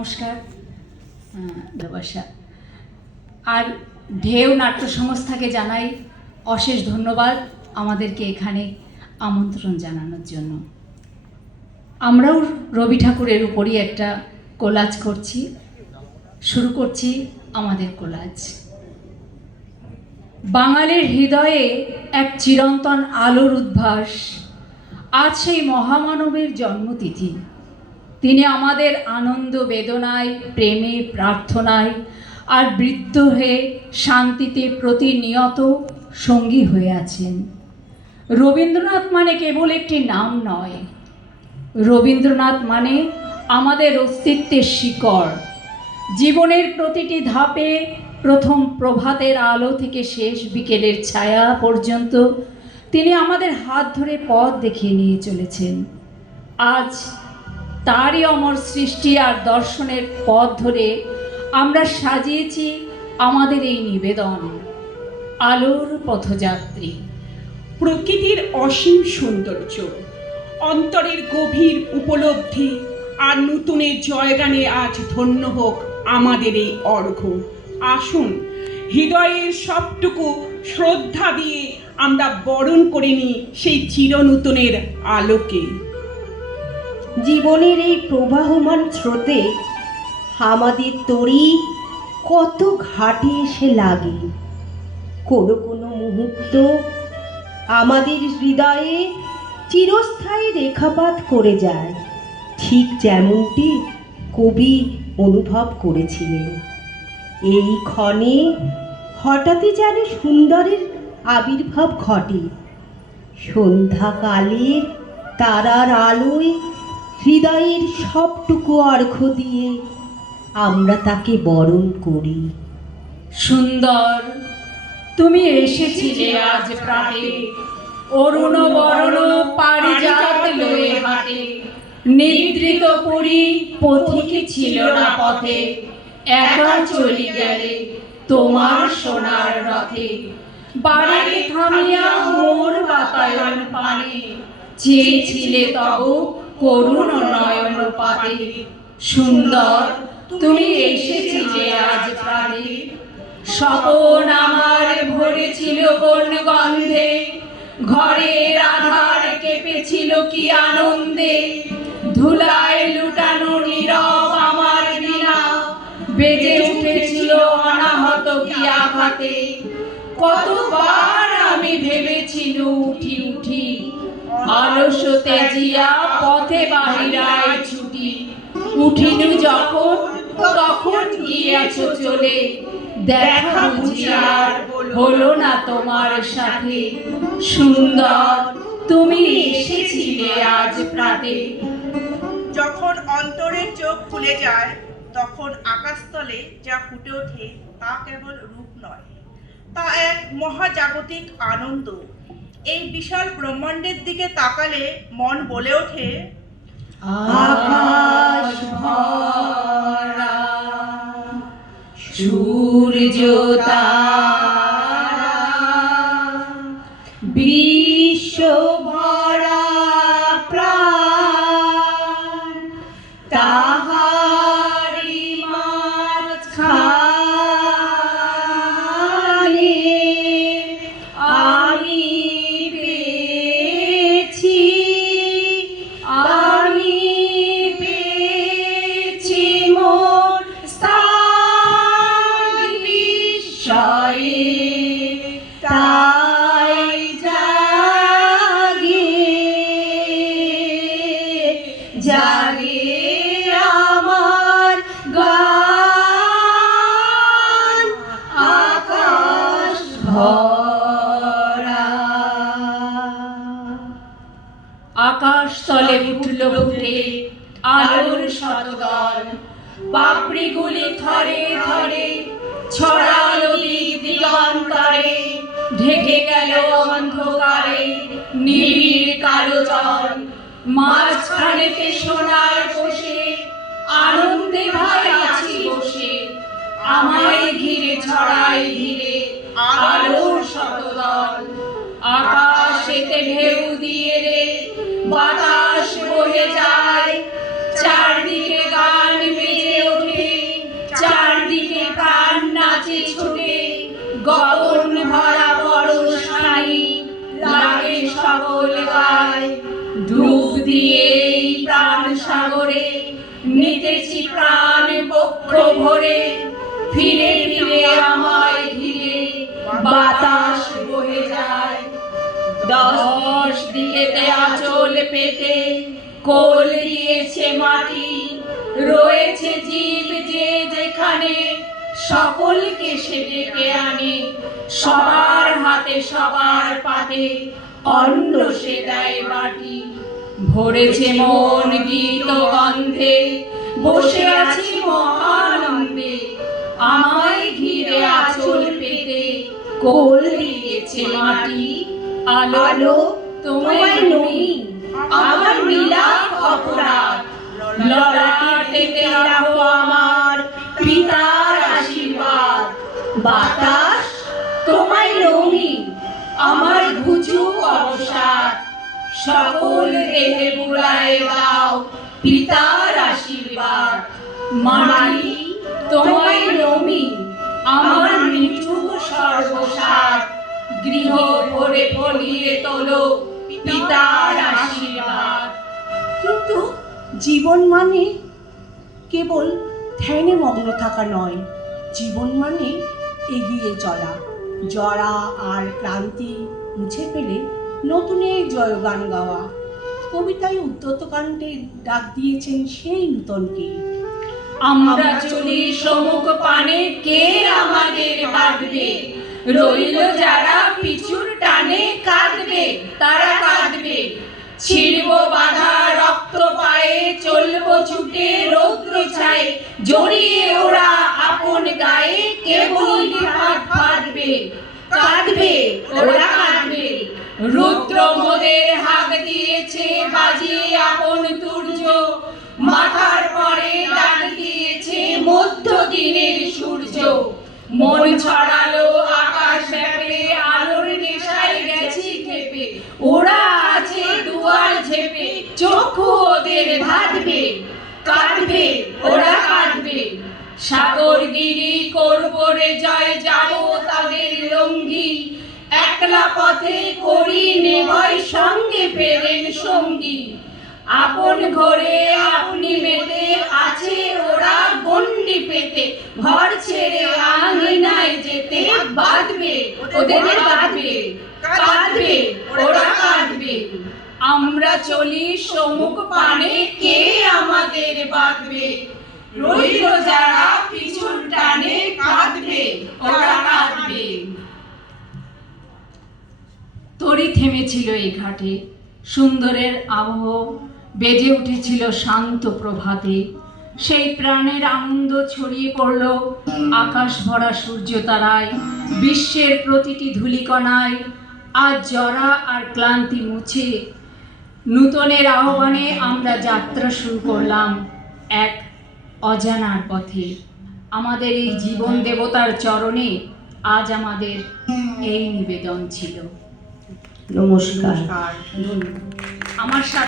নমস্কার, ভালোবাসা আর ঢেউ নাট্য সংস্থাকে জানাই অশেষ ধন্যবাদ আমাদেরকে এখানে আমন্ত্রণ জানানোর জন্য। আমরাও রবি ঠাকুরের উপরই একটা কোলাজ করছি, শুরু করছি আমাদের কোলাজ। বাঙালির হৃদয়ে এক চিরন্তন আলোর উদ্ভাস। আজ সেই মহামানবের জন্মতিথি। তিনি আমাদের আনন্দ বেদনায়, প্রেমে, প্রার্থনায় আর বৃদ্ধ হয়ে শান্তিতে প্রতিনিয়ত সঙ্গী হয়ে আছেন। রবীন্দ্রনাথ মানে কেবল একটি নাম নয়, রবীন্দ্রনাথ মানে আমাদের অস্তিত্বের শিকড়। জীবনের প্রতিটি ধাপে, প্রথম প্রভাতের আলো থেকে শেষ বিকেলের ছায়া পর্যন্ত তিনি আমাদের হাত ধরে পথ দেখিয়ে নিয়ে চলেছেন। আজ তারই অমর সৃষ্টি আর দর্শনের পথ ধরে আমরা সাজিয়েছি আমাদের এই নিবেদন, আলোর পথযাত্রী। প্রকৃতির অসীম সৌন্দর্য, অন্তরের গভীর উপলব্ধি আর নতুনের জয়গানে আজ ধন্য হোক আমাদের এই অর্ঘ্য। আসুন হৃদয়ের সবটুকু শ্রদ্ধা দিয়ে আমরা বরণ করে নিই সেই চিরনূতনের আলোকে। জীবনের এই প্রবাহমান স্রোতে আমাদের তরি কত ঘাটে এসে লাগে। কোনো কোনো মুহূর্ত আমাদের হৃদয়ে চিরস্থায়ী রেখাপাত করে যায়, ঠিক যেমনটি কবি অনুভব করেছিলেন। এই ক্ষণে হঠাৎই যেন সুন্দরের আবির্ভাব ঘটে। সন্ধ্যাকালের তারার আলোয় হৃদয়ের সবটুকু অর্ঘ্য দিয়ে আমরা তাকে বরণ করি। সুন্দর, তুমি এসেছিলে আজ প্রাতে, অরুণ বরণ পারিজাত লয়ে হাটে। নিদ্রিত পরি পথিকে ছিল না পথে, একা চলি গেলে তোমার সোনার রথে। বাড়িতে থামিয়া মোর বাতায়ন পানে, চেয়েছিলে তব করুণ নয়ন পাতে। সুন্দর, তুমি এসেছিলে আজ প্রাতে, স্বপন আমার ভরেছিল কোন গন্ধে। ঘরের আধার কেঁপেছিল কি আনন্দে, ধুলায় লুটানো নীরব আমার বীণা বেজে উঠেছিল অনাহত কি আঘাতে। কতবার আমি ভেবেছিল উঠি উঠি, আলস ত্যাজিয়া পথে বাহিরায় ছুটি। উঠিনু যখন তখন গিয়েছ চলে, দেখা বুঝি আর হলো না তোমার সাথে। সুন্দর, তুমি এসেছিলে আজ প্রাতে। যখন অন্তরের চোখ খুলে যায়, তখন আকাশতলে যা ফুটে ওঠে তা কেবল রূপ নয়, তা এক মহাজাগতিক আনন্দ। এই বিশাল ব্রহ্মাণ্ডের দিকে তাকালে মন বলে ওঠে, আকাশ ভরা সূর্য তারা, বিশ্ব ভরা প্রাণ, তাহারি মাঝখানে আমি পেয়েছি, আমি পেয়েছি মোর স্থান বিস্ময়ে। তাই জাগে জাগে আমার গান, আকাশ ভরা। আকাশ তলে উঠল ফুটে আলোর শতদল, পাপড়িগুলি থরে থরে ছড়ালো দিগন্তরে। ঢেকে গেল অন্ধকারে নিবিড় কালো জল, মাঝখানেতে সোনার বসে আনন্দে ভাই আছি বসে। আমায় ঘিরে ছড়াই ঘিরে আলোর শতদল, আকাশেতে ঢেউ দিয়ে রে বাতাস বহে যায়, চারদিকে গান বেজে ওঠে। রেখেছি প্রাণ বক্ষ ভরে, ফিরে ফিরে আমায় ঘিরে বাতাস বহে যায়। 10 দিকেতে আঁচল পেতে কোল দিয়েছে মাটি, রয়েছে জীব যে যেখানে, সকলকে সে ডেকে আনে। সবার হাতে সবার পাতে অন্ন সে দেয় বাটি। ভরেছে মন গীত গন্ধে, বসে আছি মহানন্দে, আমায় ঘিরে আঁচল পেতে কোল দিয়েছে মাটি। আলো তোমায় নই, আমার নীলাভ অপরাধ, ললাটেতে রাখো আমার পিতার আশীর্বাদ। বাতাস তোমায় নই, আমার ঘুচু অবসাদ, সকল দেহে বুলায় দাও পিতার আশীর্বাদ। মাটি তোমায় নমি, আমার নিঠুর সর্বসাদ, গৃহ ভরে ফলিয়ে তোলো পিতার আশীর্বাদ। কিন্তু জীবন মানে কেবল ধ্যানে মগ্ন থাকা নয়, জীবন মানে এগিয়ে চলা, জরা আর ক্লান্তি মুছে ফেলে নতুনের জয়গান গাওয়া। কবিতায় উদ্যত কাণ্ডে ডাক দিয়েছেন সেই নূতনকে। আমরা চলি সমুখ পানে, কে আমাদের বাঁধবে? রইল যারা পিছুর টানে, কাঁদবে তারা কাঁদবে। ছিড়ব বাঁধা রক্ত পায়ে, চলবো ছুটে রৌদ্র ছায়ে, জড়িয়ে ওরা আপন গায়ে, কেবল ফাঁদ ফাঁদবে। কাঁদবে ওরা কাঁদবে, রুদ্র মোদের হাত দিয়েছে বাজিয়ে আপন তুর্য, মাথার পরে ডাক দিয়েছে মধ্য দিনের সূর্য। মন ছড়ালো আকাশ ব্যাপে, আলোর নেশায় গেছি খেপে, ওরা আছে দুয়ার ঝেপে, চক্ষু ওদের ধাঁধবে। কাঁদবে ওরা কাঁদবে, সাগর গিরি করবো রে জয়, যাবো তাদের লঙ্ঘি। একলা পথে করি নেভয়, সঙ্গে পেলেন সঙ্গী। আপন ঘরে আপনি মেতে, আছে ওরা গণ্ডি পেতে, ঘর ছেড়ে আঙিনায় যেতে বাঁধবে ওদের বাঁধবে। কাঁদবে ওরা কাঁদবে, আমরা চলি সমুখ পানে, কে আমাদের বাঁধবে? রইল যারা পিছুর টানে, কাঁদবে ওরা কাঁদবে। তরি থেমেছিল এই ঘাটে, সুন্দরের আবহ বেজে উঠেছিল শান্ত প্রভাতে। সেই প্রাণের আনন্দ ছড়িয়ে পড়ল আকাশ ভরা সূর্য তারায়, বিশ্বের প্রতিটি ধূলিকণায়। আজ জরা আর ক্লান্তি মুছে নূতনের আহ্বানে আমরা যাত্রা শুরু করলাম এক অজানার পথে। আমাদের এই জীবন দেবতার চরণে আজ আমাদের এই নিবেদন ছিল। নমস্কার। আর আমার সাথে